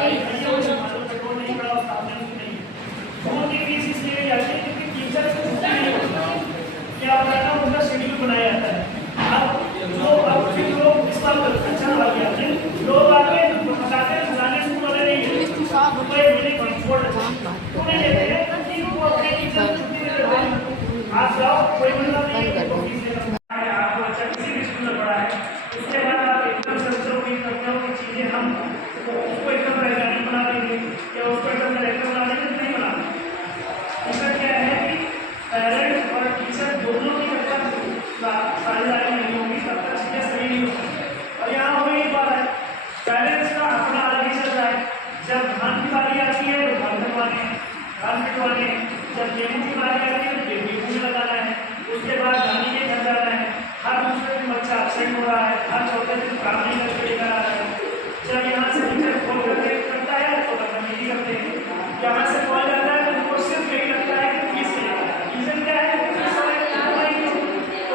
सरकारी नहीं पड़ा उस आपने नहीं दोनों की फीस इसलिए जाती है क्योंकि टीचर को छुट्टी नहीं होता क्या होता है ना उनका शेड्यूल बनाया जाता है। अब फिर लोग इस बात अच्छा लगा गया लोग आके बताते हैं फलाने स्कूल वाले नहीं है रुपये मिले कोई छोड़ तो नहीं लेते हैं कि वो अपने टीचर को छुट्टी दे देते हैं। आप जाओ कोई मतलब नहीं है तो फीस देना आपको अच्छा किसी भी स्कूल में पढ़ा है उसके बाद आप एकदम से उम्मीद करते हो कि चीज़ें हम उसको एकदम वैज्ञानिक बना देंगे या उसको एकदम करेक्टर बना देंगे नहीं बना। इसका क्या है कि पेरेंट्स और टीचर दोनों की जब तक साझेदारी नहीं होगी तब तक चीज़ें सही नहीं हो सकती। और यहाँ वही एक बात है पेरेंट्स का अपना अलग ही चल रहा है। जब धान की बारी आती है तो धान कटवाने धान पिटवाने, जब गेहूँ की बारी आती है तो गेहूँ में लगाना है, उसके बाद धानी के घर जाना है, हर दूसरे दिन बच्चा एब्सेंट हो रहा है, हर चौथे दिन काम नहीं करके लेकर आ रहा है। जब यहाँ से टीचर फोन करके करता है तो बदतमीजी करते हैं, यहाँ से कॉल जाता है तो उनको सिर्फ यही लगता है कि फीस नहीं आता। रीजन क्या है तो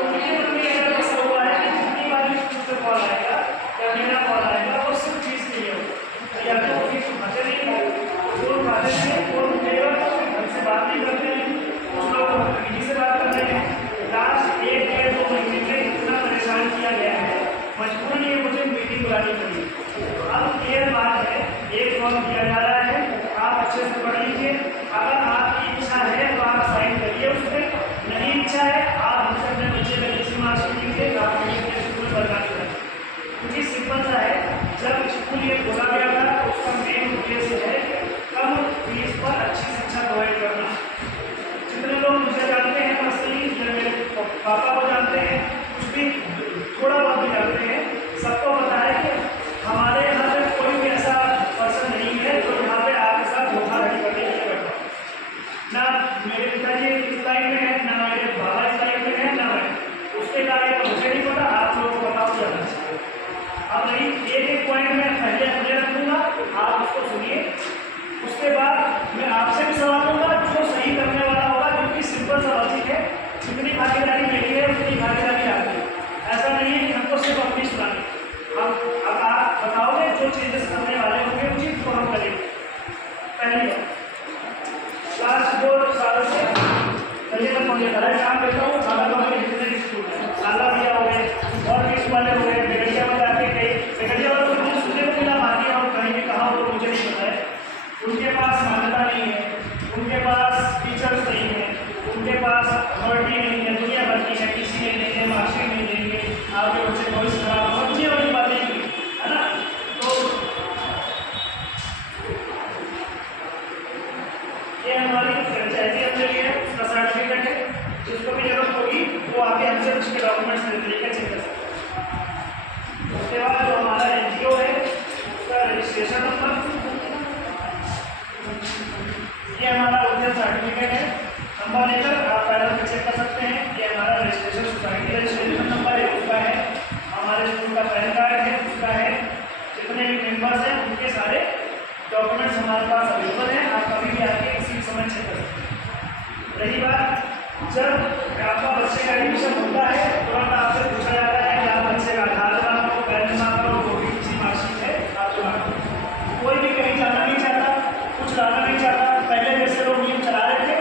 उनके मन में ऐसा ऐसा हुआ है कि जितनी बार भी स्कूल से कॉल आएगा या मेरा कॉल आएगा वो सिर्फ फीस के लिए होगा। या तो फीस उठाते नहीं है जो उठाते हैं वो उठेगा तो घर से बात नहीं करते हैं, कुछ लोग बदतमीजी से बात कर रहे हैं। लास्ट 1-1.5-2 महीने में इतना परेशान किया गया है मजबूरन ये मुझे मीटिंग बुलानी पड़ी। तो अब क्लियर बात है एक फॉर्म दिया जा रहा है आप अच्छे से पढ़ लीजिए। अगर आपकी इच्छा है तो आप साइन करिए उसमें, नहीं इच्छा है आप हमसे अपने बच्चे का किसी मार्क्स लीजिए आप स्कूल बर्बाद करें। क्योंकि सिंपल सा है जब स्कूल ये खोला गया था तो उसका मेन उद्देश्य है कम फीस पर अच्छी शिक्षा प्रोवाइड करना। जितने लोग मुझे जानते हैं पर्सनली मेरे पापा को जानते हैं कुछ भी थोड़ा बहुत भी जानते हैं सबको पता है कि हमारे यहाँ पे कोई भी ऐसा पर्सन नहीं है जो यहाँ पे आपके साथ धोखाधड़ी करने के लिए बैठा। ना मेरे पिताजी इस लाइन में है, ना मेरे बाबा इस लाइन में है, ना मैं उसके बारे में मुझे नहीं पता, आप लोगों को पता हो जाना चाहिए। अब नहीं एक पॉइंट में पहले अपने रखूँगा आप उसको सुनिए, उसके बाद मैं आपसे भी सवाल लूँगा जो सही करने वाला होगा क्योंकि सिंपल सा लॉजिक है जितनी भागीदारी मेरी है उतनी भागीदारी आपकी है। ऐसा नहीं है कि हमको सिर्फ अपनी सुनानी। अब आप बताओगे जो चेंजेस करने वाले होंगे उचित तो हम करेंगे। पहली बात लास्ट 2 साल से पहले मैं मुझे घर काम देता हूँ साला में जितने भी स्कूल हैं साला भैया हो गए और बीस वाले हो गए बेगड़िया में जाके कई बेगड़िया वालों को मुझे सुनने को मिला बाकी और कहीं भी कहा वो मुझे नहीं पता है। उनके पास मान्यता नहीं है, उनके पास टीचर्स नहीं है, उनके पास अथॉरिटी नहीं है, दुनिया भर की है, किसी ने नहीं है, मार्कशीट नहीं देंगे, आपके बच्चे को इस खराब और ये वाली बातें है ना। तो ये हमारी फ्रेंचाइजी हमने ली है उसका सर्टिफिकेट है जिसको भी जरूरत होगी वो आके हमसे उसके डॉक्यूमेंट्स लेकर चेक कर सकते हैं। उसके बाद जो हमारा NGO है उसका रजिस्ट्रेशन नंबर, ये हमारा ओरिजिनल सर्टिफिकेट है, नंबर लेकर आप पैनल में चेक कर सकते हैं। ये हमारा रजिस्ट्रेशन सोसाइटी रजिस्ट्रेशन नंबर है उसका है, हमारे स्कूल का पैन कार्ड है उसका है, जितने भी मेंबर्स हैं उनके सारे डॉक्यूमेंट्स हमारे पास अवेलेबल हैं, आप कभी भी आके किसी भी समय चेक कर सकते हैं। रही बात जब आपका बच्चे का एडमिशन होता है तुरंत आपसे पूछा जाता है कि आप बच्चे का आधार नंबर हो, पैन नंबर हो, जो भी किसी मार्कशीट है आप जमा करो। कोई भी कहीं जाना नहीं चाहता, कुछ लाना नहीं चाहता। पहले जैसे लोग नियम चला रहे थे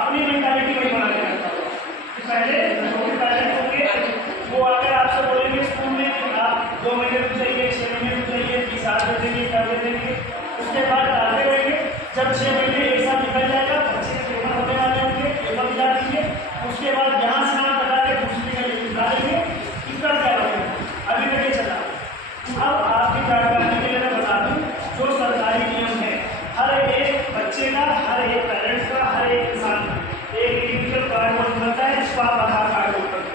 अपनी मेंटालिटी वही बना के रखता था। पहले जो भी पेरेंट होंगे वो आकर आपसे बोलेंगे स्कूल में आप 2 महीने रुक जाइए, 6 महीने रुक जाइए, फीस आज दे देंगे, कर दे देंगे। उसके बाद डालते रहेंगे, जब 6 महीने एक साल निकल जाएगा बच्चे के पेपर होने वाले होंगे, पेपर दिला दीजिए। उसके बाद यहाँ से नाम लगा के दूसरी जगह दिला देंगे कि कर क्या होगा। अभी तक ये चला। अब आपकी जानकारी के लिए मैं बता दूँ जो सरकारी नियम है हर एक बच्चे का, हर एक पेरेंट्स का, हर एक इंसान का एक इंडिविजुअल कार्ड बनता है जिसको आप आधार कार्ड बोलते हैं।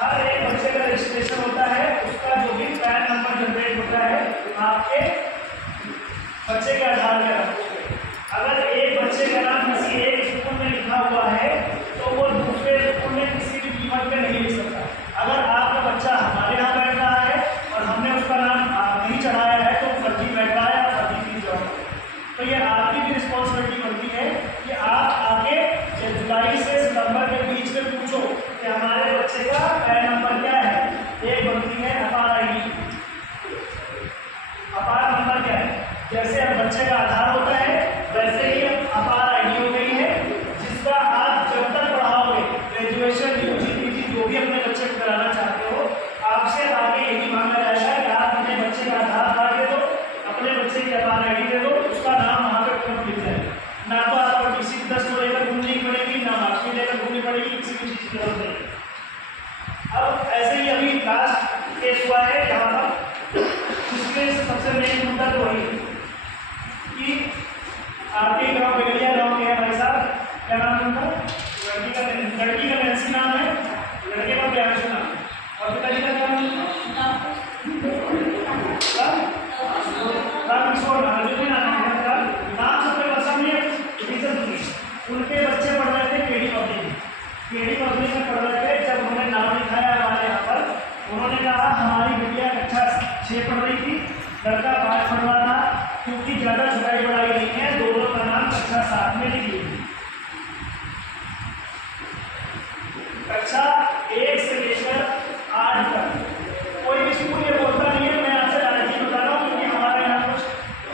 हर एक बच्चे का रजिस्ट्रेशन होता है, उसका जो भी पैन नंबर जनरेट होता है आपके बच्चे के आधार में रखोगे। अगर एक बच्चे का नाम किसी एक स्कूल में लिखा हुआ है तो वो दूसरे स्कूल में किसी भी कीमत पे नहीं लिख सकता। अगर आपका बच्चा हमारे यहाँ बैठ रहा है और हमने उसका नाम नहीं चढ़ाया है तो फर्जी बैठ रहा है, आप फर्जी फीस जाओ। तो ये आपकी भी रिस्पॉन्सिबिलिटी बनती है कि आप आके जुलाई से सितंबर के बीच में पूछो कि हमारे बच्चे का पैन नंबर क्या है। एक बनती है अपार ID, अपार नंबर क्या है। जैसे बच्चे का आधार होता है, वैसे ही अपार आईडी हो गई है, जिसका आप जब तक पढ़ाओगे, ग्रेजुएशन, यूजी, पीजी जो भी अपने बच्चे को कराना चाहते हो, आपसे आगे यही मांगा जाएगा कि आप अपने बच्चे का आधार कार्ड दे दो, अपने बच्चे की अपार आईडी दे दो, उसका नाम वहाँ पे तुरंत लिख जाएगा। ना तो आपको किसी 10 को लेकर घूमनी पड़ेगी, ना मार्क्स लेकर घूमनी पड़ेगी, किसी भी चीज़ की जरूरत नहीं। अब ऐसे ही अभी लास्ट केस हुआ है यहाँ पर, जिसमें सबसे मेन मुद्दा तो वही कि आपके गाँव बेगड़िया गाँव के हैं भाई साहब, क्या नाम है उनका? लड़की का नैन्सी नाम है, लड़के का प्रियांशु नाम, और पिताजी का क्या नाम है? नाम सबके पसंद नहीं है, उनके बच्चे पढ़ रहे थे केडी पब्लिक में पढ़ रहे थे। जब उन्होंने नाम लिखाया हमारे यहाँ पर, उन्होंने कहा हमारी बिटिया कक्षा 6 पढ़ रही थी, लड़का 5 पढ़ रहा था, क्योंकि ज़्यादा छुटाई बढ़ाई नहीं है, दोनों का नाम कक्षा 7 में लिख लीजिए। कक्षा 1 से लेकर 8 तक कोई भी स्कूल ये बोलता नहीं है, मैं आपसे डायरेक्टली बता रहा हूँ, क्योंकि हमारे यहाँ कुछ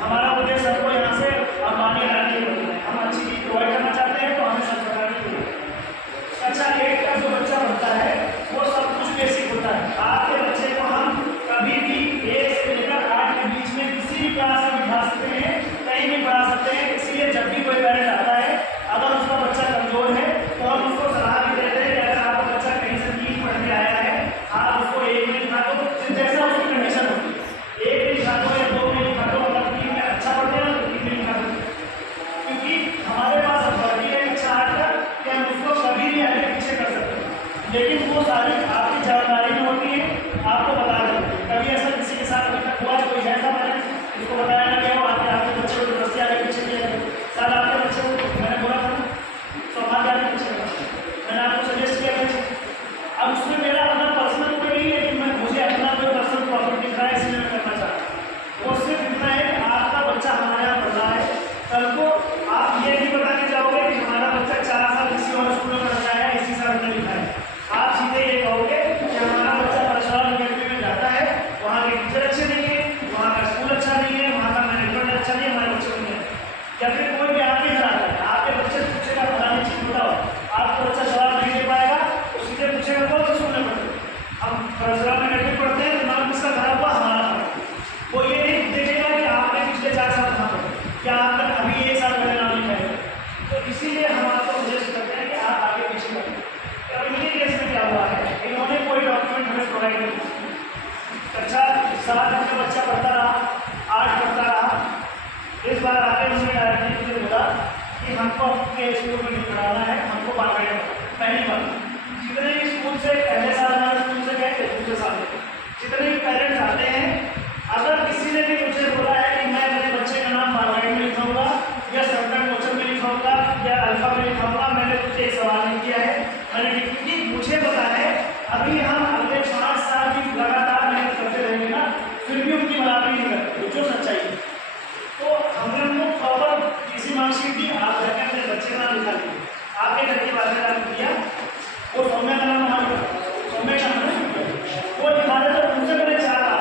हमारा उद्देश्य सबको यहाँ से अंबानी हराने की होता है, हम अच्छी चीज़ प्रोवाइड करना चाहते हैं, तो हमें सब प्रकार की कक्षा 1 का जो बच्चा होता है वो सब कुछ बेसिक होता है। आपके बच्चे को हम कभी भी 1 से लेकर 8 के बीच में किसी भी क्लास में बिठा सकते हैं, कहीं भी पढ़ा सकते हैं। इसलिए जब भी कोई पेरेंट आता है, अगर उसका बच्चा कमजोर है तो हम उसको सलाह भी देते हैं कि अगर आपका बच्चा कहीं से 3 पढ़ के आया है, आप उसको 1 में लिखा दो, जैसा उसकी कंडीशन होगी, 1 में लिखा दो या 2 में लिखा दो, अगर 3 में अच्छा पढ़ते हैं तो 3 में लिखा दो, क्योंकि हमारे पास अथॉरिटी है कक्षा 8 तक कि हम उसको कभी भी आगे पीछे कर सकते हैं, लेकिन वो सारी आपकी जिम्मेदारी में होती है, आपको बता देते हैं। कभी ऐसा किसी के साथ अभी तक हुआ कोई ऐसा मैंने उसको बताया ना कि आपके बच्चे को जबरदस्ती आगे पीछे किया जाए, सर आपके बच्चे को मैंने बोला था समाज आगे पीछे मैंने आपको सजेस्ट किया था। अब उसमें मेरा अपना पर्सनल कोई नहीं है कि मैं मुझे अपना कोई पर्सनल प्रॉफिट दिख रहा है इसलिए मैं करना चाहता हूँ, वो सिर्फ इतना है कि आपका बच्चा हमारे यहाँ पढ़ रहा है, कल को आप ये नहीं बता के जाओगे कि हमारा बच्चा 4 साल किसी और स्कूल में पढ़ रहा है, इसी साल में लिखा है। आप सीधे ये कहोगे कि हमारा बच्चा परशुराम अकेडमी में जाता है, वहाँ के टीचर अच्छे नहीं है, वहाँ का स्कूल अच्छा नहीं है, वहाँ का मैनेजमेंट अच्छा नहीं है, हमारे बच्चे को नहीं है। या फिर कोई भी आपके घर आता है, आपके बच्चे से पूछेगा फलानी चीज़ बताओ, आपका बच्चा जवाब नहीं दे पाएगा, तो सीधे पूछेगा कौन से स्कूल में पढ़ते हम परशुराम अकेडमी पढ़ते हैं, तो नाम किसका खराब हुआ? हमारा। वो ये नहीं देखेगा कि आपने पिछले 4 साल कहाँ पढ़े, क्या आपका अभी 1 साल पहले नाम लिखा है। तो इसीलिए हम आपको सजेस्ट करते हैं कि आप आगे पीछे करें। अब इनके केस में क्या हुआ है, इन्होंने कोई डॉक्यूमेंट हमें प्रोवाइड नहीं किया, कक्षा 7 तक का बच्चा पढ़ता रहा, 8 पढ़ता रहा। इस बार आके उन्होंने डायरेक्टली मुझे बोला कि हमको अपने स्कूल में नहीं पढ़ाना है, हमको बाहर गए। पहली बार जितने भी स्कूल से पहले साल हमारे स्कूल से गए थे, दूसरे साल जितने भी पेरेंट्स आते हैं, अगर किसी ने भी मुझे बोला है कि मैं अपने बच्चे का नाम बारवाई में लिखाऊंगा या संकट मोचन में लिखाऊंगा या अल्फा में लिखाऊंगा, मैंने तुझसे एक सवाल नहीं किया है। मैंने क्योंकि मुझे पता है अभी हम अगले 5 साल की लगातार मेहनत करते रहेंगे ना, फिर भी उनकी बराबरी नहीं करते, जो सच्चाई है। तो हमने उनको प्रॉपर किसी मार्कशीट दी, आप जाकर अपने बच्चे का नाम लिखा लीजिए, आपके घर के बाद में नाम किया, वो सौम्या का नाम हमारे सौम्या का नाम वो लिखा दे, तो उनसे मैंने चाह रहा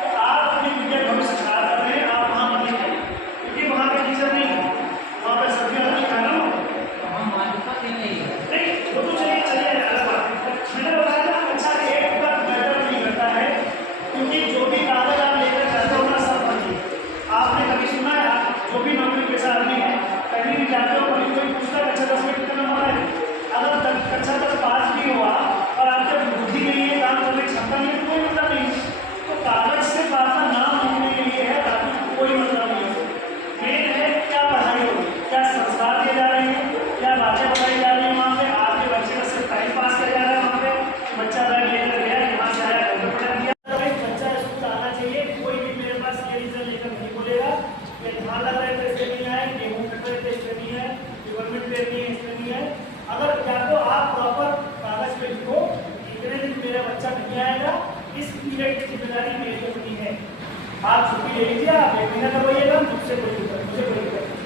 तो आप अपनी विद्या भविष्य खराब कर रहे हैं, आप वहाँ मत लिखाइए, क्योंकि वहाँ पे टीचर नहीं है, वहाँ पे सभी अलग लिखाना हो नहीं, वो तो चलिए अलग बात। मैंने बताया ना अच्छा 1 का मैटर नहीं करता है, क्योंकि जो भी कागज आप लेकर जाते हो ना सब पढ़िए। आपने कभी सुना है, आप जो भी नौकरी पेशा आदमी है, कहीं भी जाते हो, कभी कोई पूछता है कक्षा 10 में कितना नंबर है, अगर कक्षा 10 पास भी हुआ और आपके बुद्धि नहीं है, काम करने की क्षमता नहीं है, तो कोई मतलब नहीं। तो कागज से आपका नाम लिखने के लिए है, ताकि कोई मतलब नहीं हो। मेन है क्या पढ़ाई होगी, क्या संस्कार दिए जा रहे हैं, क्या बातें बताई जा रही है, वहाँ पे आपके बच्चे का सिर्फ टाइम पास किया जा रहा है, वहाँ पे बच्चा बैग लेकर गया, यहाँ से आया, घर पर पढ़ा दिया। बच्चा स्कूल आना चाहिए, कोई भी मेरे पास ये रीजन लेकर नहीं बोलेगा कि धान लग रहे थे इसलिए नहीं आए, गेहूँ कट रहे थे इसलिए नहीं है, गवर्नमेंट पे नहीं है इसलिए नहीं है। अगर या तो आप प्रॉपर कागज पे लिखो, इतने दिन मेरा बच्चा नहीं आएगा, इस पीरियड की जिम्मेदारी मेरी अपनी है, आप छुट्टी ले लीजिए, आप 1 महीना करवाइएगा, मुझसे कोई दिक्कत, मुझे कोई दिक्कत नहीं।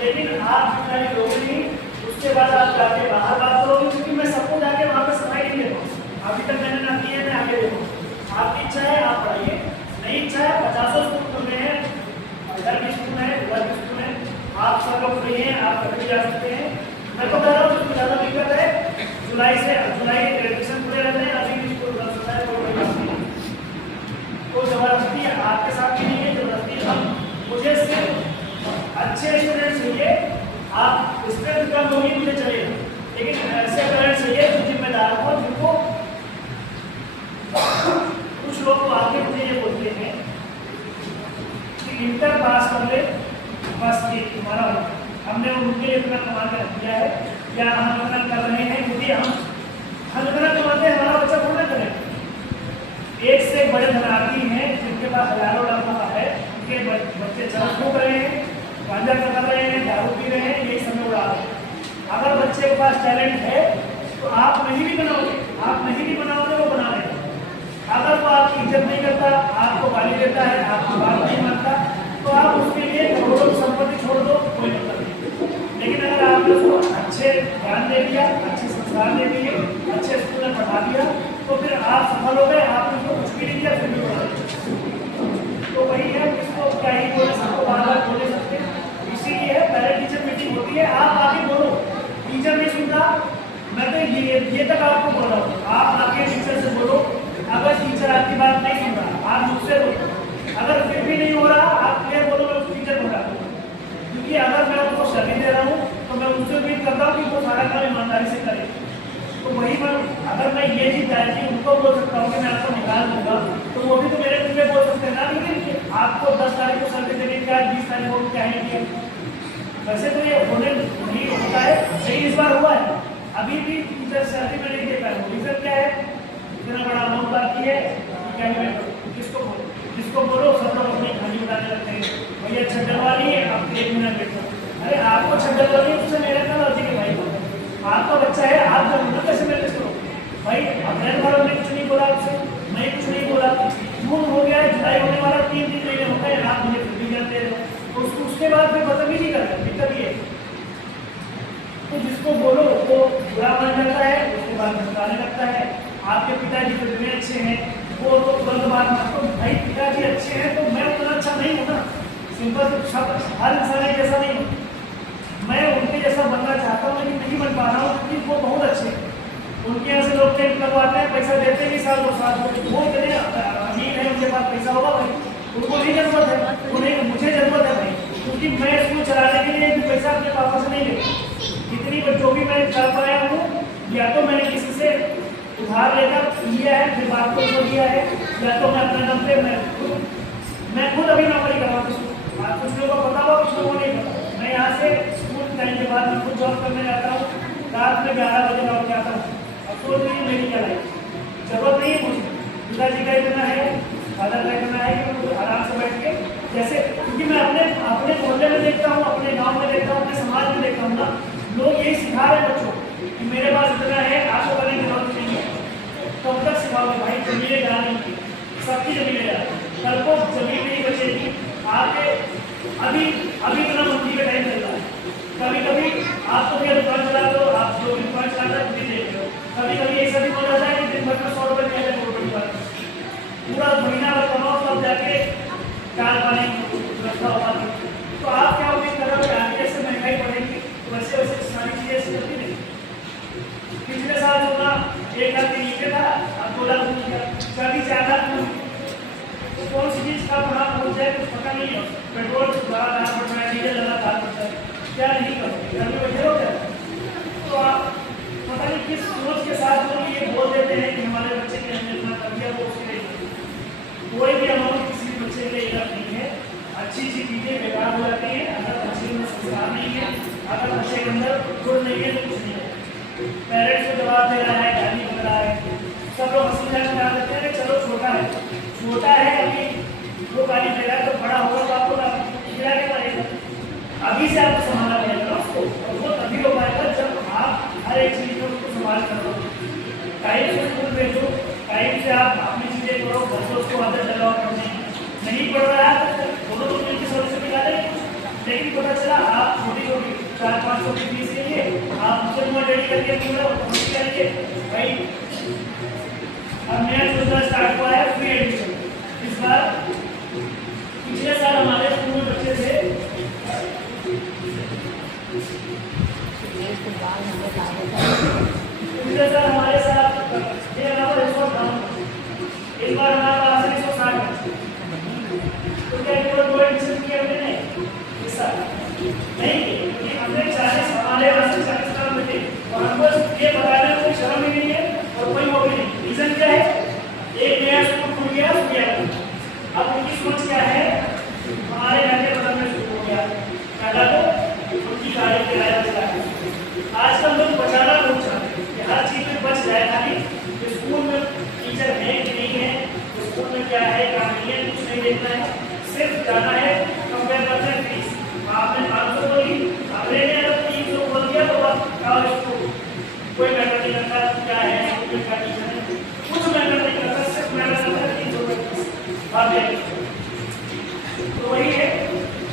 लेकिन आप जिम्मेदारी लोगे नहीं, उसके बाद आप जाके बाहर बात करोगे, क्योंकि मैं सबको जाके वहाँ पर सफाई नहीं देता। अभी तक मैंने ना की है, मैं आगे देखूँ। आपकी इच्छा है आप पढ़ाइए, नहीं इच्छा है 50 स्कूल खुल रहे हैं, इधर भी स्कूल है, जा सकते हैं। मैं तो कह रहा हूँ उसमें ज़्यादा दिक्कत है जुलाई के ग्रेजुएशन पूरे रहते हैं, अभी भी स्कूल बंद होता है, कोई बात नहीं। तो जबरदस्ती आपके साथ भी नहीं है, जबरदस्ती हम मुझे सिर्फ अच्छे स्टूडेंट चाहिए। आप स्ट्रेंथ कम होगी मुझे चलेगा, लेकिन ऐसे पेरेंट्स चाहिए जो जिम्मेदार हो, जिनको कुछ लोग तो आगे मुझे ये बोलते हैं कि इंटर पास कर ले बस ये तुम्हारा हो, हमने उनके लिए इतना कमा कर दिया है या हम इतना कर रहे हैं क्योंकि हम इतना कमाते हैं, हमारा बच्चा पूरा करें। एक से बड़े धनार्थी हैं जिनके पास हजारों लाखों का है, उनके बच्चे चरस कर रहे हैं, गांजा कर रहे हैं, दारू पी रहे हैं, यही समय उड़ा रहे हैं। अगर बच्चे के पास टैलेंट है तो आप नहीं भी बनाओगे, आप नहीं भी बनाओगे वो बना लेगा। अगर वो आपकी इज्जत नहीं करता, आपको गाली देता है, आपकी बात नहीं मानता, तो आप उसके लिए करोड़ों की संपत्ति छोड़ दो, कोई मतलब नहीं। लेकिन अगर आपने उसको अच्छे ज्ञान दे दिया, अच्छे संस्कार दे दिए, अच्छे स्कूल में पढ़ा दिया, तो फिर आप सफल हो गए। आपने उसको कुछ भी नहीं दिया फिर भी पढ़ा दिया। तो वही है, किसको क्या ही बोले, सबको बार बार बोले सकते। इसीलिए पेरेंट टीचर मीटिंग होती है, आप आगे बोलो। टीचर नहीं सुनता, मैं तो ये तक आपको बोल रहा हूँ, आप आके टीचर से बोलो। अगर टीचर आपकी बात नहीं सुन रहा, आप मुझसे बोलो। अगर फिर भी नहीं हो रहा, आप क्लियर बोलो, मैं उस टीचर को डालूँ। क्योंकि अगर मैं उनको सभी दे रहा हूँ तो मैं उनसे उम्मीद करता हूँ कि वो सारा काम ईमानदारी से करे। तो वही मैं, अगर मैं ये चीज़ डायरेक्टली उनको बोल सकता हूँ कि मैं आपको निकाल दूंगा, तो वो भी तो मेरे मुझे बोल सकते हैं ना। लेकिन आपको 10 तारीख को सर्वे देने का 20 तारीख को क्या है किया, वैसे तो ये होने नहीं होता है, लेकिन इस बार हुआ है। अभी भी टीचर सैलरी में नहीं दे पाए, रीजन क्या है? इतना बड़ा अमाउंट बाकी है, क्या है? किसको बोलो, सब लोग अपनी खाली उठाने लगते हैं। भैया छत डलवानी है, आप 1 मिनट बैठो। अरे आपको छत डलवानी है, उससे मेरे क्या लॉजिक है भाई? आपका बच्चा है, आप जब उन्हें कैसे मैनेज करो भाई? अप्रैल वालों ने कुछ नहीं बोला आपसे, मैं कुछ नहीं बोला, जून हो गया है, जुलाई होने वाला, 3 महीने हो गए, आप मुझे फिर भी जानते हो, तो उसके बाद फिर बदतमीजी कर रहे हैं, दिक्कत ये। तो जिसको बोलो वो बुरा मान जाता है, उसके बाद भटकाने लगता है। आपके पिताजी तो इतने अच्छे हैं, वो तो गलत बात मत करो भाई, पिताजी अच्छे हैं तो मैं उतना अच्छा नहीं हूँ ना। सिंपल शब्द, हर इंसान एक जैसा नहीं हूँ, मैं उनके जैसा बनना चाहता हूँ लेकिन नहीं बन पा रहा हूँ, क्योंकि वो बहुत अच्छे हैं। उनके यहाँ से लोग टेंट लगवाते हैं, पैसा देते हैं, साल 2 साल वो इतने अमीर है, उनके पास पैसा होगा भाई, उनको नहीं जरूरत है, उन्हें मुझे जरूरत है भाई, क्योंकि मैं स्कूल चलाने के लिए पैसा अपने पापा से नहीं लेता। जितनी बच्चों भी मैं कर पाया हूँ, या तो मैंने किसी से उधार लेकर लिया है, फिर बात को दिया है, या तो मैं अपने दम पे मैं खुद अभी नौकरी कर रहा हूँ। कुछ लोगों को पता होगा, कुछ लोगों को नहीं पता। मैं यहाँ से स्कूल टाइम के बाद मैं खुद जॉब करने जाता हूँ, रात में 11 बजे लौट के आता हूँ। अब सोच रही है मेरी क्या लाइफ, जरूरत नहीं है मुझे, पिताजी का इतना है, फादर का इतना है कि मैं आराम से बैठ के जैसे, क्योंकि मैं अपने मोहल्ले में देखता हूँ, अपने गाँव में देखता हूँ, अपने समाज में देखता हूँ ना, लोग यही सिखा रहे हैं बच्चों कि मेरे पास इतना है, आपको करने की जरूरत नहीं है। तो तब तक सिखाओगे भाई, जमीनें जा रही थी, सबकी जमीनें जा रही, कल को जमीन नहीं बचेगी। आगे अभी इतना मंदी का टाइम चल रहा है, कभी आपको भी दुकान चला दो, आप जो भी दुकान चलाता है भी देख लो, कभी ऐसा भी हो जाता है कि दिन भर में 100 रुपये दिया जाए, बड़ी बात पूरा महीना भर कमाओ तब जाके चार पानी रखा होगा। तो आप क्या उम्मीद कर रहे हो कि आगे जैसे महंगाई बढ़ेगी वैसे वैसे सारी चीजें ऐसी होती नहीं। पिछले साल जो ना 1 लाख के नीचे था, अब 2 लाख हो गया, कभी 4 लाख। तो कौन सी चीज का भाव पहुंच जाए कुछ पता नहीं है। पेट्रोल बड़ा दाम बढ़ रहा है, डीजल ज़्यादा दाम बढ़ता है, क्या नहीं करोगे, घर में बैठे हो क्या? तो आप पता नहीं किस सोच के साथ लोग ये बोल देते हैं कि हमारे बच्चे ने हमने इतना कर दिया, वो उसके लिए कोई भी अमाउंट किसी भी बच्चे के लिए इलाज नहीं है। अच्छी चीज़ें बेकार हो जाती हैं अगर बच्चे में संस्कार नहीं है, अगर बच्चे के अंदर गुण नहीं है तो कुछ नहीं है। पेरेंट्स को जवाब दे रहा है, गाली बन रहा है, सब लोग हंसी मजाक बना देते हैं, चलो छोटा है अभी वो गाली दे रहा है, तो बड़ा होगा तो आपको गिराने पड़ेगा। अभी से आपको संभालना पड़ेगा उसको, और वो तभी हो पाएगा जब आप हर एक चीज़ को उसको संभाल करो, टाइम से स्कूल भेजो, टाइम से आप अपनी चीज़ें करो, घर को उसको आदत लगाओ पढ़ने। नहीं पढ़ रहा है तो दोनों दिन की सर्विस निकाले, लेकिन पता चला आप छोटी 4-5 की फीस के लिए आप मुझसे बहुत रेडी करके पूरा भाई। अब नया योजना स्टार्ट हुआ है फ्री एडमिशन। इस बार पिछले साल हमारे स्कूल में बच्चे थे देखना है, सिर्फ जाना है, कंपेयर करना है फीस। आपने 500 बोली, अगले ने अगर 300 बोल दिया तो बस और इसको कोई मैटर नहीं करता क्या है कुछ मैटर नहीं करता, सिर्फ मैटर करता है 300 रुपये। तो वही है,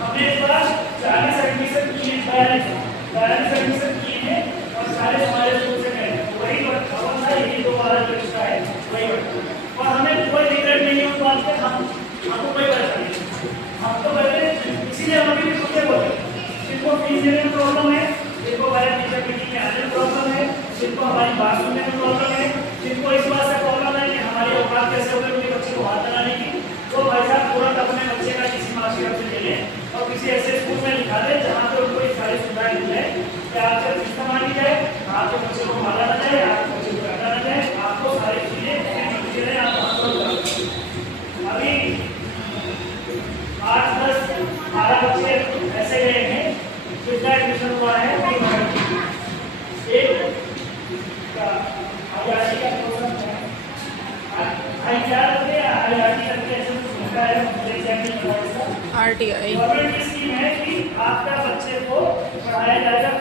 हमने इस बार 40 एडमिशन किए, 42 एडमिशन किए हैं और सारे हमारे स्कूल से गए, वही खबर था, यही 2 बार एक्स्ट्रा है वही। और हमें कोई रिग्रेट नहीं है उस बात पे, हमको कोई परेशानी नहीं, हम तो पहले इसीलिए हम अभी भी सोचे बोले जिनको फीस देने में प्रॉब्लम है, जिनको हमारे टीचर मीटिंग में आने में प्रॉब्लम है, जिनको हमारी बात सुनने में प्रॉब्लम है, जिनको इस बात से प्रॉब्लम है कि हमारी औकात कैसे होगी उनके बच्चे को हाथ लगाने की, वो भाई साहब तुरंत अपने बच्चे का किसी मास्टर से ले लें और किसी ऐसे स्कूल में लिखा दें जहाँ पे उनको ये सारी सुविधाएं मिल जाए कि आपसे सिस्टम आनी जाए, आपके बच्चे को मारा ना जाए, आपके बच्चे को काटा ना जाए, आपको सारी चीजें आप अभी 8, 10, 12 बच्चे ऐसे गए हैं जिनका एडमिशन हुआ है एक आईआरटी का प्रोसेस है, RTI गवर्नमेंट की स्कीम है कि आपका बच्चे को पढ़ाया जाएगा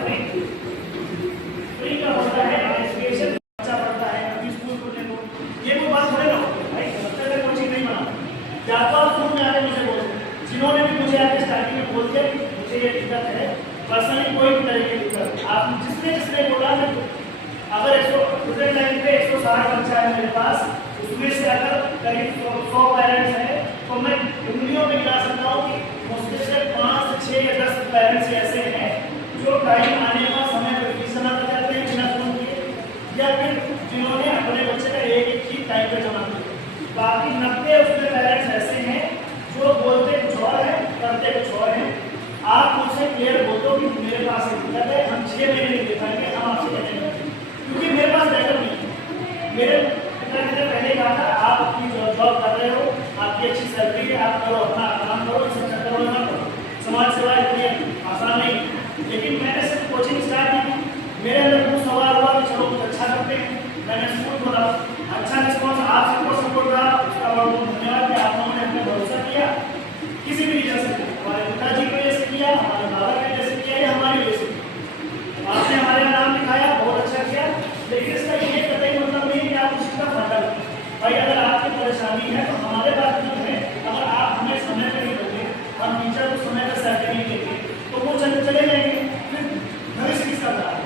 फ्री का होता है एजुकेशन, बच्चा पढ़ता है कभी स्कूल खोलने को, ये कोई बात थोड़ी ना होती है भाई, कोई चीज नहीं बना जाता स्कूल में आके मुझे बोलते, जिन्होंने भी मुझे आके स्टार्टिंग में बोल दिया कि मुझे ये दिक्कत है पर्सनली, कोई भी तरह की दिक्कत आप जिसने बोला मैं अगर 100 टाइम पे 160 बच्चा है मेरे पास, उसमें से अगर करीब 100 पेरेंट्स हैं तो मैं उंगलियों में गिना सकता हूँ कि मुश्किल से 5, 6 या 10 पेरेंट्स ऐसे हैं जो टाइम आने का समय पर ट्यूशन आते जाते हैं बिना फोन किए, या फिर जिन्होंने अपने बच्चे का एक ही टाइम पे जमा किया। बाकी 90 उसमें पेरेंट्स ऐसे हैं जो बोलते कुछ और है करते कुछ और हैं। आप मुझसे क्लियर बोल दो कि मेरे पास एक दिक्कत है, हम 6 महीने नहीं दे पाएंगे, हम आपसे कहते हैं क्योंकि मेरे पास बैकअप नहीं है। मेरे पिता पहले कहा था आप अपनी जॉब कर रहे हो, आपकी अच्छी सैलरी है, आप करो अपना काम करो, इस सब चक्कर में ना करो, समाज सेवा इतनी आसान नहीं। लेकिन मैंने सिर्फ कोचिंग स्टार्ट की, मेरे अंदर कुछ सवाल हुआ कि चलो कुछ अच्छा करते हैं, मैंने स्कूल खोला, अच्छा रिस्पॉन्स आप सबको सपोर्ट रहा, उसका बहुत बहुत धन्यवाद कि आप लोगों ने अपने भरोसा किया, किसी भी रीजन से हमारे पिताजी की वजह से किया, हमारे बाबा की वजह से किया या हमारी वजह से, आपने हमारे नाम लिखाया, बहुत अच्छा किया। लेकिन इसका ये कतई मतलब नहीं कि आप उसका फायदा लें भाई, अगर आपकी परेशानी है तो हमारे पास जो है, अगर आप हमें समय पर नहीं दोगे, हम टीचर को समय पर सैलरी नहीं देंगे तो वो चले जाएंगे, फिर भविष्य किसका रहा है,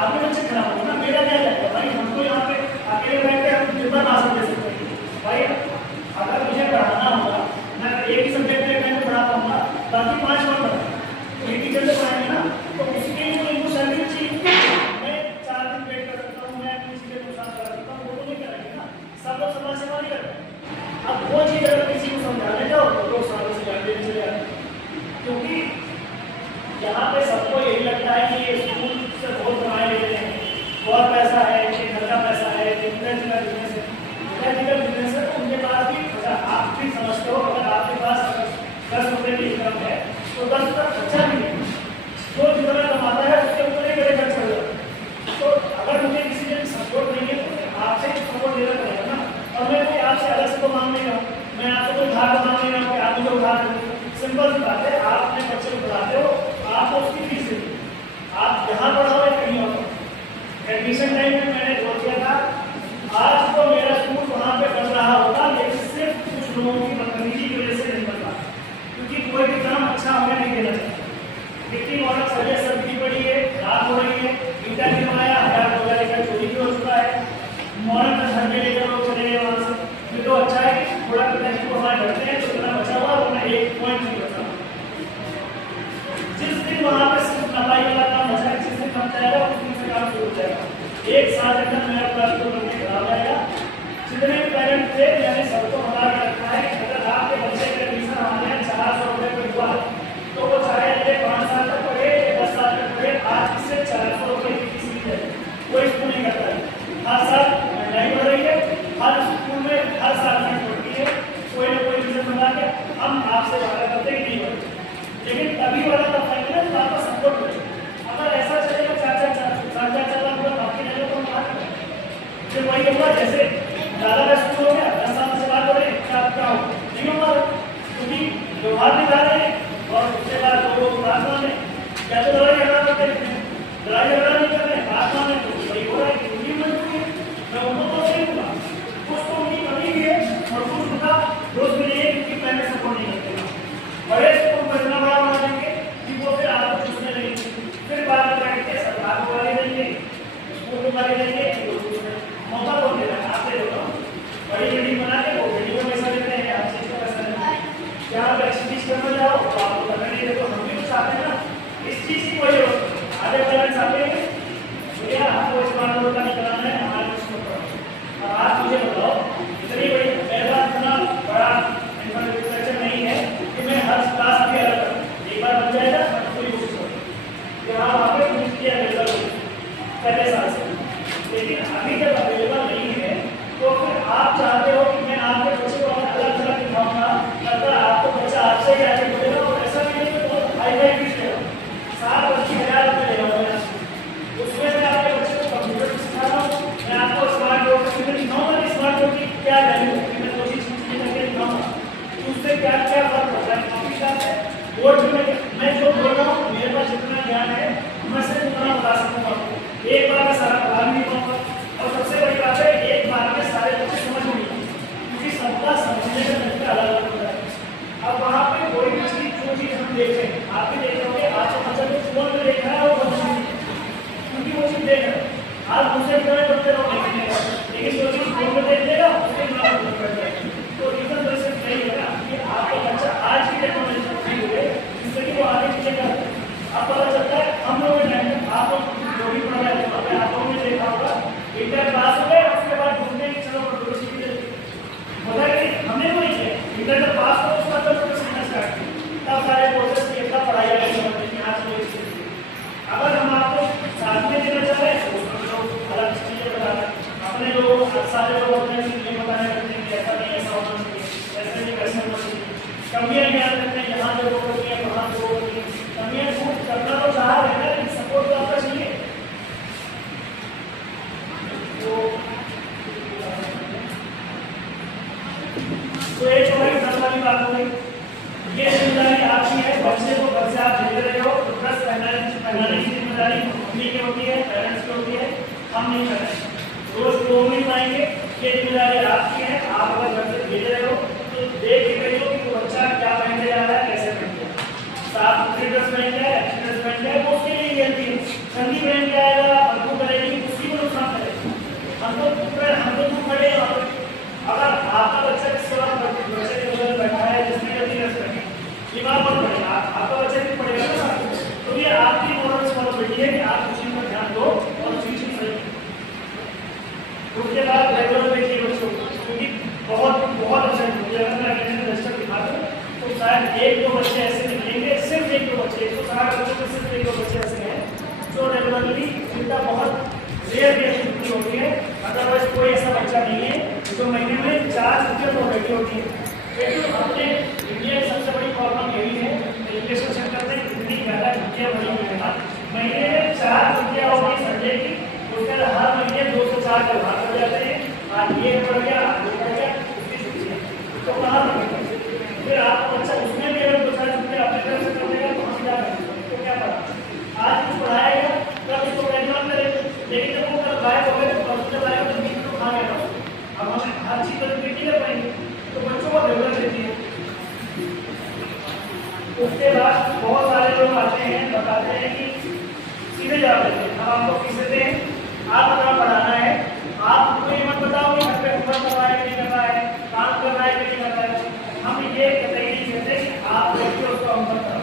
आपके बच्चे खराब होंगे ना, मेरा क्या जाएगा भाई। हमको यहाँ पे अकेले बैठ के हम जितना भाषण दे सकते हैं भाई, अगर मुझे पढ़ाना होगा मैं एक ही सब्जेक्ट में मैं पढ़ा पाऊंगा, बाकी 5 और पढ़ाएंगे तो एक टीचर से पढ़ाएंगे ना, तो उसके लिए इनको सैलरी चाहिए, मैं 4 दिन वेट कर सकता हूँ, मैं किसी के नुकसान कर सकता हूँ, वो तो नहीं करेंगे ना, सब लोग समाज सेवा नहीं करते। अब वो चीज़ अगर किसी को समझाने जाओ तो लोग सालों से जाते चले जाते, क्योंकि यहाँ पे सबको यही लगता है कि ये स्कूल से बहुत कमाए लेते हैं, बहुत पैसा है, इनके घर का पैसा है, पिताजी का बिजनेस है, पिताजी का बिजनेस है, तो उनके पास भी आप भी समझते हो अगर आपके पास 10 रुपये की इनकम है तो 10 का खर्चा भी है, जो जितना कमाता है उसके ऊपर ही बड़े खर्च हो जाते हैं। तो अगर मुझे किसी ने सपोर्ट नहीं है तो आपसे सपोर्ट लेना पड़ेगा ना, और मैं कोई आपसे अलग से तो मांग नहीं रहा हूँ, मैं आपसे कोई उधार तो मांग नहीं रहा हूँ कि आप मुझे उधार दें, सिंपल सी बात है, आप अपने बच्चे को पढ़ाते हो, आपको उसकी फीस देंगे, आप यहाँ पढ़ाओ या कहीं और। एडमिशन टाइम में मैंने जोड़ दिया था, आज तो मेरा स्कूल वहाँ पे बन रहा होता, लेकिन सिर्फ कुछ लोगों की बदतमीजी की वजह से नहीं बन रहा, क्योंकि कोई भी काम अच्छा होने नहीं देना चाहिए। मिट्टी वाला सरिया सर्दी पड़ी है, रात हो रही है, ईटा गिरवाया, 1000 लेकर चोरी भी हो चुका है, मॉर्निंग का घर में लेकर लोग चले गए वहाँ से। ये तो अच्छा है कि थोड़ा पिताजी को हमारे डरते हैं तो इतना बचा हुआ, वरना 1 पॉइंट नहीं बचा। जिस दिन वहाँ पे सिर्फ नपाई वाला काम बचा है, जिस दिन बन जाएगा उस दिन से काम शुरू हो जाएगा। 1 साल के अंदर मेरा क्लास को बनने खड़ा हो जाएगा। जितने भी पेरेंट थे मैंने सबको बता के रखा है कि अगर आपके बच्चे का एडमिशन हमारे यहाँ 400 रुपये में हुआ तो वो चाहे 5 साल तक पढ़े, 10 साल तक पढ़े, आज इससे 400 रुपये की फीस ली जाए, कोई स्कूल नहीं करता है। हर साल महंगाई बढ़ रही है, हर स्कूल में हर साल फीस बढ़ती है, कोई ना कोई रीजन बना के हम आपसे वादा करते ही नहीं बढ़ते, लेकिन तभी वाला तब करेंगे ना जब आपका सपोर्ट करें। अगर ऐसा चलेगा 4-4 लाख रुपये बाकी रहेगा तो हम बात करें, फिर वही होगा जैसे ज़्यादा का स्कूल हो गया, 10 साल से बात हो रही है, क्या हो नहीं होगा, बता सकूँ आपको, एक बार में सारा पढ़ा नहीं पाऊंगा। और सबसे बड़ी बात है, एक बार में सारे बच्चे समझ नहीं आएंगे, क्योंकि सबका समझने का तरीका अलग अलग होता है। अब वहाँ पे कोई भी चीज़ जो चीज़ हम देख रहे हैं, आप भी देख रहे होंगे, आज मतलब जो फोन में देख रहा है वो बंद नहीं, क्योंकि वो चीज़ देख रहे हैं। आज दूसरे तरह करते रहो देखने का, लेकिन जो चीज़ फोन में देख लेगा उसके दिमाग में बैठ जाएगा। तो रीजन वैसे नहीं है ना कि आपका बच्चा आज की टेक्नोलॉजी को नहीं हुए, जिससे कि वो आगे चलेगा। अब पता चलता है हम लोग आप लोग जो भी पढ़ा है वहाँ पे आप लोगों ने देखा होगा, इंटर पास हो गए, उसके बाद ढूंढने की चलो प्रोडक्शन की होता है कि हमने वो नहीं किया, इंटर जब पास हो उसका तो सीखना स्टार्ट किया, तब सारे प्रोसेस की इतना पढ़ाई आगे आज कोई। अगर हम आपको साथ में देना चाह रहे हैं तो उसको अलग चीज़ें बताना, अपने लोगों को सारे लोग अपने नहीं बताने लगते हैं कि ऐसा नहीं ऐसा होना चाहिए, ऐसा नहीं वैसा होना चाहिए, कमियाँ ज्ञान रखते हैं, यहाँ जो होती है वहाँ जो होती है, कमियाँ दूर करना तो चाह रहे हैं, लेकिन सपोर्ट तो आपका चाहिए। तो एक हमारी घर वाली बात हो गई, ये जिम्मेदारी आपकी है, बच्चे को घर से आप भेज रहे हो तो ड्रेस पहनाने की जिम्मेदारी मम्मी की होती है, पेरेंट्स की होती है, हम नहीं कर रहे। रोज वो मिल पाएंगे, ये जिम्मेदारी आपकी है। आप अगर घर से भेज रहे हो तो देख के भेजो कि वो बच्चा क्या पहन के जा रहा है, कैसे पहन के, साफ सुथरी ड्रेस पहन के आए, अच्छी ड्रेस पहन के आए, वो उसके लिए गलती है। ठंडी पहन के आएगा, बदबू करेगी, उसी को नुकसान करेगा। हम तो खड़े हैं, अगर आपका बच्चा किसके बाद बच्चे के बगल बैठा है जिसने गलती कर सके, बीमार मत पड़ेगा, आपका बच्चा भी पड़ेगा ना। तो ये आपकी मोरल रिस्पॉन्सिबिलिटी है कि आप उसी पर ध्यान दो और उसी चीज सही। उसके बाद रेगुलर देखिए बच्चों, क्योंकि बहुत बहुत अच्छा है। अगर मैं अकेले रजिस्टर दिखा दूँ तो शायद एक दो बच्चे ऐसे निकलेंगे, सिर्फ एक दो बच्चे, 160 बच्चों में सिर्फ एक दो बच्चे ऐसे हैं जो रेगुलरली जिनका बहुत रेयर केस छुट्टी होती है। अदरवाइज कोई ऐसा बच्चा नहीं है जो महीने में 4 छुट्टियाँ तो बैठी होती है। लेकिन अपने इंडिया की सबसे बड़ी प्रॉब्लम यही है, एजुकेशन सेक्टर में इतनी ज़्यादा छुट्टियाँ बनी हुई है, महीने में 4 छुट्टियाँ होती है संडे की, उसके बाद हर महीने 2 से 4 त्यौहार हो जाते हैं। आज ये पड़ गया, आज वो पड़ गया, उसकी छुट्टियाँ तो कहाँ पर फिर आपका बच्चा उसमें भी अगर 2-4 छुट्टियाँ अपने तरफ से कर देगा तो हम क्या करेंगे, तो क्या पढ़ा आज कुछ पढ़ाएगा कल उसको एग्जाम करेंगे, लेकिन जब वो कल गायब हो गए तो जब आएगा तो बीच तो खा गया। अब हम हर चीज़ पर नहीं कर पाएंगे, तो बच्चों को रेगुलर देती है। उसके बाद बहुत सारे लोग आते हैं, बताते हैं कि सीधे जा देते हैं, अब आपको फीस देते हैं, आप अपना पढ़ाना है, आप कोई मत बताओ कि घर पे होमवर्क कर रहा है कि नहीं कर रहा है, काम कर रहा है कि नहीं कर रहा है। हम ये कतई नहीं कहते कि आप देखिए उसका होमवर्क करो।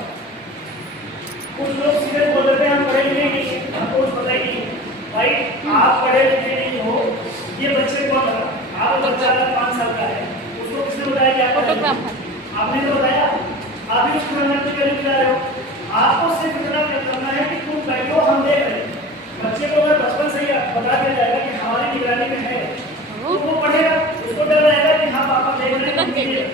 कुछ लोग सीधे बोल देते हैं हम पढ़े लिखे नहीं, हमको कुछ पता ही नहीं। भाई आप पढ़े लिखे नहीं हो, ये बच्चे कौन लगा? आप बच्चा 5 साल का है, उसको किसने बताया कि आपको आपने तो बताया, आप भी उसको मेहनत करके जा रहे हो। आपको सिर्फ इतना करना है कि तुम बैठो, हम देख रहे हैं। बच्चे को अगर बचपन से ही बता दिया जाएगा कि हमारी निगरानी में है तो वो पढ़ेगा, उसको डर रहेगा कि हाँ पापा देख रहे हैं।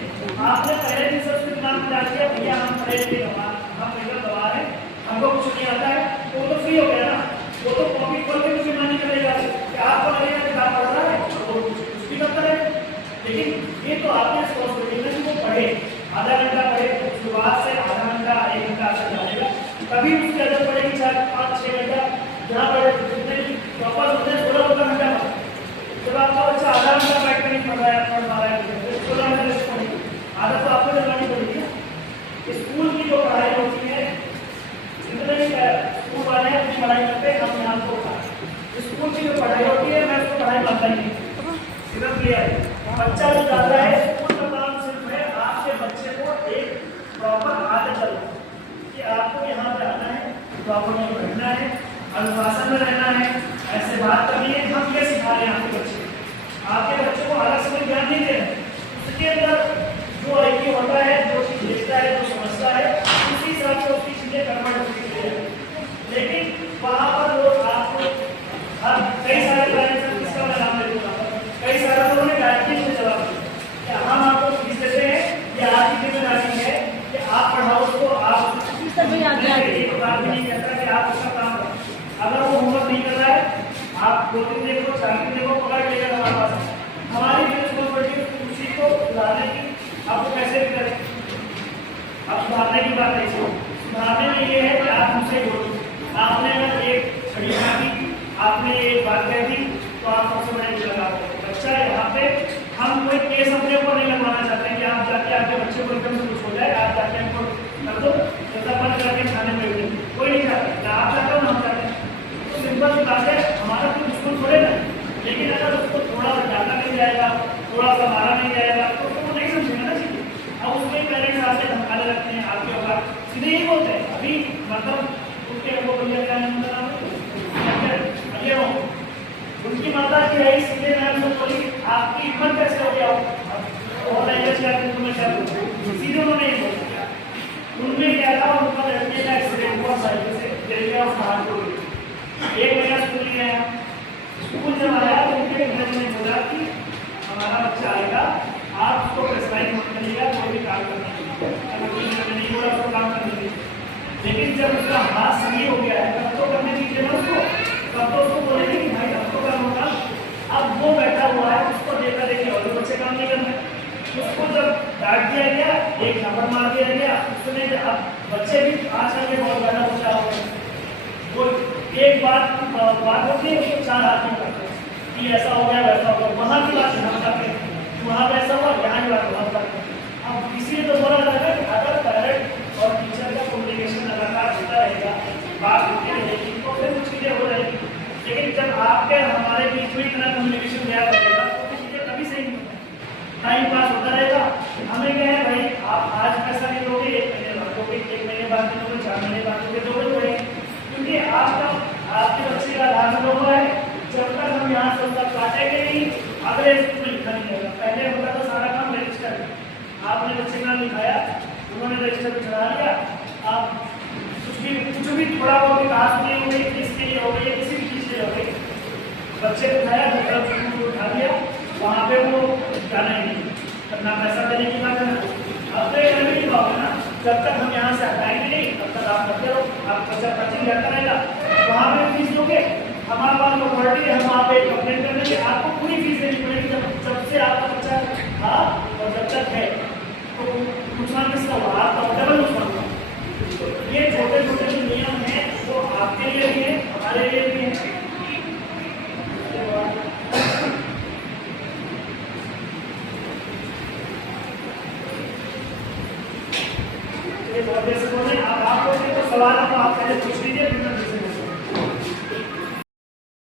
आपने पहले दिन से उसके दिमाग में डाल दिया भैया हम पढ़े लिखे हम पेपर दबा रहे हैं, हमको कुछ नहीं आता है, तो वो तो फ्री हो गया ना, वो तो कॉपी खोल के कुछ मानी करेगा कि आपको लगेगा कि आप पढ़ रहा है और वो कुछ भी करता है। लेकिन ये तो आपकी रिस्पॉन्सिबिलिटी है कि वो पढ़े, आधा घंटा पढ़े, शुरुआत से आधा घंटा 1 घंटा आगे जाएगा, तभी उसकी आदत पड़ेगी 4-5-6 घंटा जहाँ पढ़े जितने प्रॉपर होते हैं 16-15 घंटा। जब आपका बच्चा आधा घंटा बैठ कर नहीं पढ़ रहा है, पढ़ पा रहा है, 16 घंटा लेकर पढ़ेगी, आदत तो आपको लगानी पड़ेगी। स्कूल की जो पढ़ाई होती है, जितने भी स्कूल वाले हैं अपनी पढ़ाई करते हैं, हम यहाँ को स्कूल की जो पढ़ाई होती है मैं उसको पढ़ाई मानता ही नहीं, सिर्फ क्लियर है। बच्चा जो जाता है स्कूल का काम सिर्फ है आपके बच्चे को एक प्रॉपर आदत चलना कि आपको यहाँ पे आना है, प्रॉपर में बैठना है, अनुशासन में रहना है, ऐसे बात करनी है। हम ये सिखा रहे हैं आपके बच्चे, आपके बच्चों को अलग से ज्ञान नहीं दे रहे, उसके अंदर जो आईक्यू होता है, जो चीज़ देखता है, जो समझता है, उसी हिसाब से उसकी चीज़ें कन्वर्ट होती है। लेकिन वहाँ पर लोग आपको कई सारे पेरेंट्स किसका मैं नाम ले दूँगा, कई सारे लोगों ने डायरेक्टली मुझे जवाब दिया कि हम आपको फीस देते हैं, ये आपकी जिम्मेदारी है कि आप पढ़ाओ उसको, आप एक बात भी नहीं कहता कि आप उसका काम करो। अगर वो होमवर्क नहीं कर रहा है, आप 2 दिन देखो, 4 दिन देखो, पकड़ लेकर हमारे पास हमारी रिस्पॉन्सिबिलिटी उसी को सुधारने की। आपको कैसे भी करें, अब सुधारने की बात नहीं, सुधारने में ये है कि आप हमसे बोलो, आपने अगर एक बात है, हमारा कोई दुश्मन थोड़े ना, लेकिन अगर उसको थोड़ा सा डांटा नहीं जाएगा, थोड़ा सा मारा नहीं जाएगा तो वो नहीं समझेगा ना चीजें। अब उसमें पेरेंट्स आके धमकाने लगते हैं, आपके होगा सीधे यही बोलते हैं। अभी मतलब उसके वो भैया क्या नाम था, अजय हो, उनकी माता की है सीधे मैम से बोली आपकी हिम्मत कैसे हो गया और तुम्हें क्या सीधे उन्होंने ही बोला। उनमें क्या था, उनका लड़के का एक्सीडेंट हुआ साइकिल से गिर गया और हाथ टूट गया। एक महीना स्कूल गया, स्कूल जब आया तो उनके घर ने बोला कि हमारा बच्चा आएगा, आप उसको प्रेसराइज मत करिएगा, कोई भी काम करने नहीं बोला उसको काम करने दीजिए। लेकिन जब उसका हाथ सही हो गया है तब तो करने दीजिए ना उसको, तब तो उसको बोलेंगे कि भाई अब तो काम होगा। अब वो बैठा हुआ है, उसको देखा देखिए और भी बच्चे काम नहीं कर रहे, उसको जब डांट दिया गया, एक नंबर मार दिया गया, उसने अब बच्चे भी आजकल के बहुत ज़्यादा बच्चा हो गए, वो एक बात होती है उसको चार आदमी करते हैं कि ऐसा हो गया वैसा हो गया, वहाँ की बात हम करते हैं, वहाँ पे ऐसा हुआ, यहाँ की बात वहाँ करते हैं। अब इसीलिए तो बोला जाता है कि अगर पेरेंट और टीचर का कम्युनिकेशन लगातार होता रहेगा, बात होती रहेगी तो फिर कुछ चीज़ें हो रहेगी। लेकिन जब आपके हमारे बीच में इतना कम्युनिकेशन गया रहेगा तो चीज़ें कभी सही नहीं होती, टाइम पास होता रहेगा। हमें क्या है भाई, आप आज पैसा नहीं दोगे, एक महीने बाद दोगे, एक महीने बाद नहीं दोगे, 4 महीने बाद दोगे, दोगे, क्योंकि आपके बच्चे का आधार हुआ है। जब तक हम यहाँ से उसका काटेंगे नहीं, अगले स्कूल में लिखा नहीं जाएगा। पहले होता था सारा काम रजिस्टर, आपने बच्चे का लिखाया, उन्होंने रजिस्टर पर चढ़ा लिया, आप कुछ भी थोड़ा बहुत विकास नहीं हो गई, इसके लिए हो गई, किसी भी चीज़ के लिए हो गई, बच्चे को उठाया, दूसरा उठा लिया, वहाँ पे वो जाना ही नहीं, अपना पैसा देने की बात है ना। अब तो ये नहीं पाओगे ना, जब तक हम यहाँ से हटाएंगे नहीं तब तक आप करते रहो, आप बच्चा पर्ची जाता रहेगा, वहाँ पे फीस दोगे, हमारे पास अथॉरिटी है, हम वहाँ पे कंप्लेंट कर देंगे, आपको पूरी फीस देनी पड़ेगी। जब से आपका बच्चा था और जब तक है तो नुकसान किसका हुआ, आपका डबल नुकसान हुआ। तो ये छोटे छोटे जो नियम हैं वो आपके लिए भी है, हमारे लिए भी है। आप आपको तो सवाल